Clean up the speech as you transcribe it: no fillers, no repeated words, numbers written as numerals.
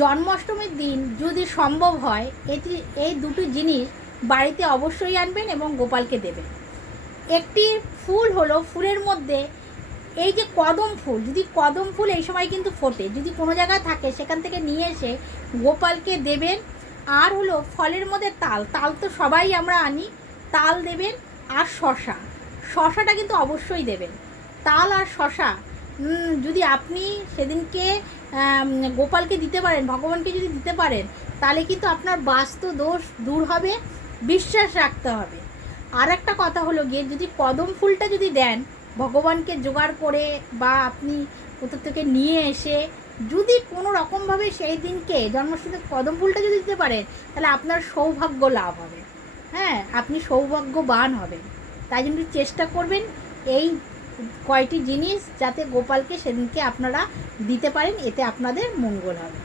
জন্মাষ্টমীর দিন যদি সম্ভব হয় এই দুটো জিনিস বাড়িতে অবশ্যই আনবেন এবং গোপালকে দেবেন। একটি ফুল হলো, ফুলের মধ্যে এই যে কদম ফুল, যদি কদম ফুল এই সময় কিন্তু ফোটে, যদি কোনো জায়গায় থাকে সেখান থেকে নিয়ে এসে গোপালকে দেবেন। আর হলো ফলের মধ্যে তাল, তাল তো সবাই আমরা আনি, তাল দেবেন। আর শশা, শশাটা কিন্তু অবশ্যই দেবেন। তাল আর শশা যদি আপনি সেদিনকে গোপালকে দিতে পারেন, ভগবানকে যদি দিতে পারেন, তাহলে কিন্তু আপনার বাস্তু দোষ দূর হবে। বিশ্বাস রাখতে হবে। আর একটা কথা হলো গিয়ে, যদি কদম ফুলটা যদি দেন ভগবানকে জোগাড় করে বা আপনি কোথা থেকে নিয়ে এসে, যদি কোনো রকমভাবে সেই দিনকে জন্মাষ্টমীতে কদম ফুলটা যদি দিতে পারেন, তাহলে আপনার সৌভাগ্য লাভ হবে। হ্যাঁ, আপনি সৌভাগ্যবান হবেন। তাই জন্য চেষ্টা করবেন এই কয়টি জিনিস যাতে গোপালকে সেদিনকে আপনারা দিতে পারেন, এতে আপনাদের মঙ্গল হবে।